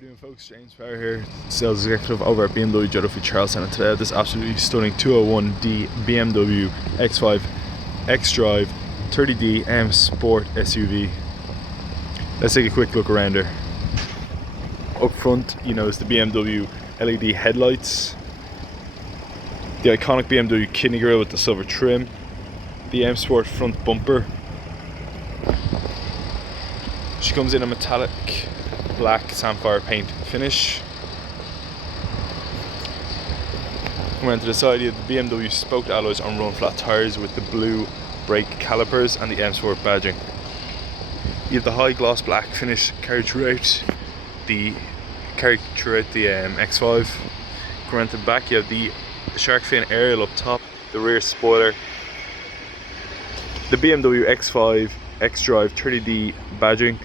we doing, folks? James Power here, sales executive over at BMW Joe Duffy Charlestown, and today I have this absolutely stunning 201D BMW X5 xDrive30d M Sport SUV. Let's take a quick look around her. Up front, you know, is the BMW LED headlights, the iconic BMW kidney grille with the silver trim, the M Sport front bumper. She comes in a metallic black samphire paint finish. Around to the side, you have the BMW spoked alloys on run flat tyres with the blue brake calipers and the M Sport badging. You have the high gloss black finish carried throughout the X5. Around to the back, you have the shark fin aerial up top, the rear spoiler, the BMW X5 xDrive30d badging,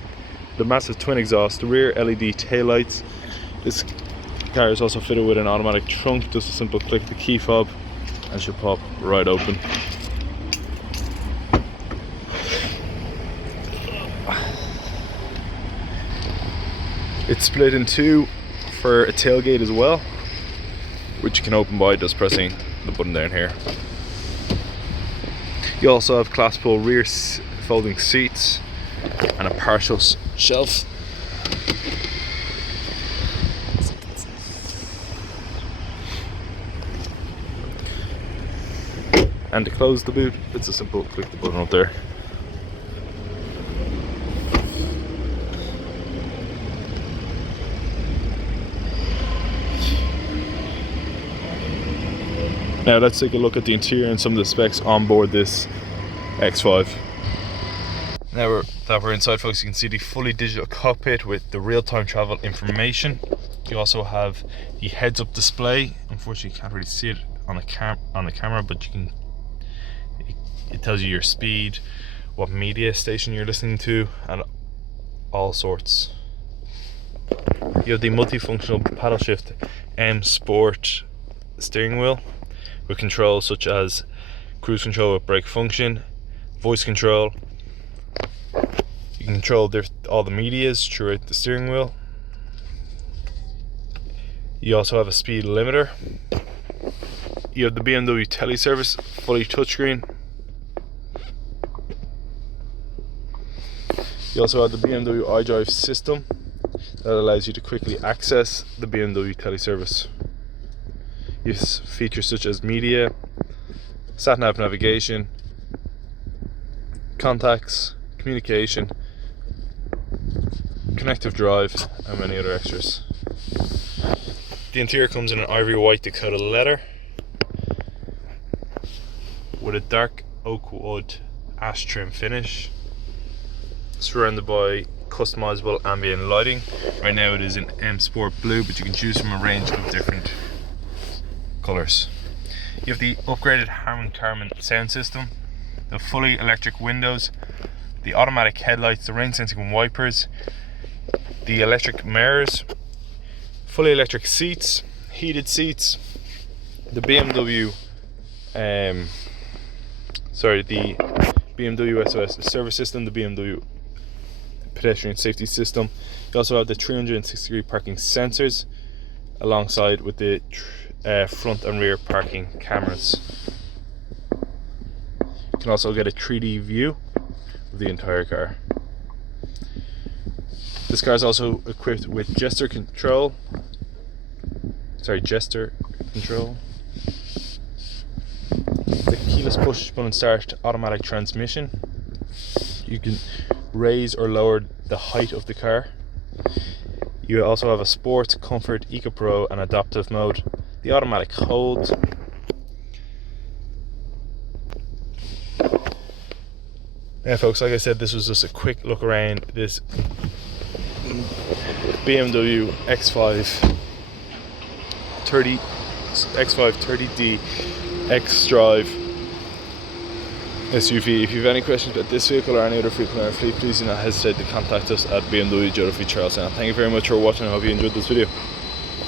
the massive twin exhaust, the rear LED taillights. This car is also fitted with an automatic trunk. Just a simple click the key fob and she'll pop right open. It's split in two for a tailgate as well, which you can open by just pressing the button down here. You also have collapsible rear folding seats and a partial shelf. And to close the boot, it's a simple click the button up there. Now let's take a look at the interior and some of the specs on board this X5. Now that we're inside, folks, you can see the fully digital cockpit with the real-time travel information. You also have the heads-up display. Unfortunately, you can't really see it on the camera, but you can. It tells you your speed, what media station you're listening to, and all sorts. You have the multifunctional paddle shift M Sport steering wheel with controls such as cruise control with brake function, voice control. You can control all the medias throughout the steering wheel. You also have a speed limiter. You have the BMW teleservice, fully touchscreen. You also have the BMW iDrive system that allows you to quickly access the BMW teleservice. You have features such as media, sat-nav navigation, contacts, communication, connective drive, and many other extras. The interior comes in an ivory white Dakota leather with a dark oak wood ash trim finish, surrounded by customizable ambient lighting. Right now it is in M Sport blue, but you can choose from a range of different colours. You have the upgraded Harman Kardon sound system, the fully electric windows, the automatic headlights, the rain sensing wipers, the electric mirrors, fully electric seats, heated seats, the BMW BMW SOS service system, the BMW pedestrian safety system. You also have the 360-degree parking sensors alongside with the front and rear parking cameras. You can also get a 3D view of the entire car. This car is also equipped with gesture control, the keyless push button start automatic transmission. You can raise or lower the height of the car. You also have a Sport, Comfort, Eco Pro and Adaptive mode. The automatic hold. Yeah, folks, like I said, this was just a quick look around this BMW X5 30D xDrive SUV. If you have any questions about this vehicle or any other vehicle in our fleet, please do not hesitate to contact us at BMW Joe Duffy Charlestown. Thank you very much for watching. I hope you enjoyed this video.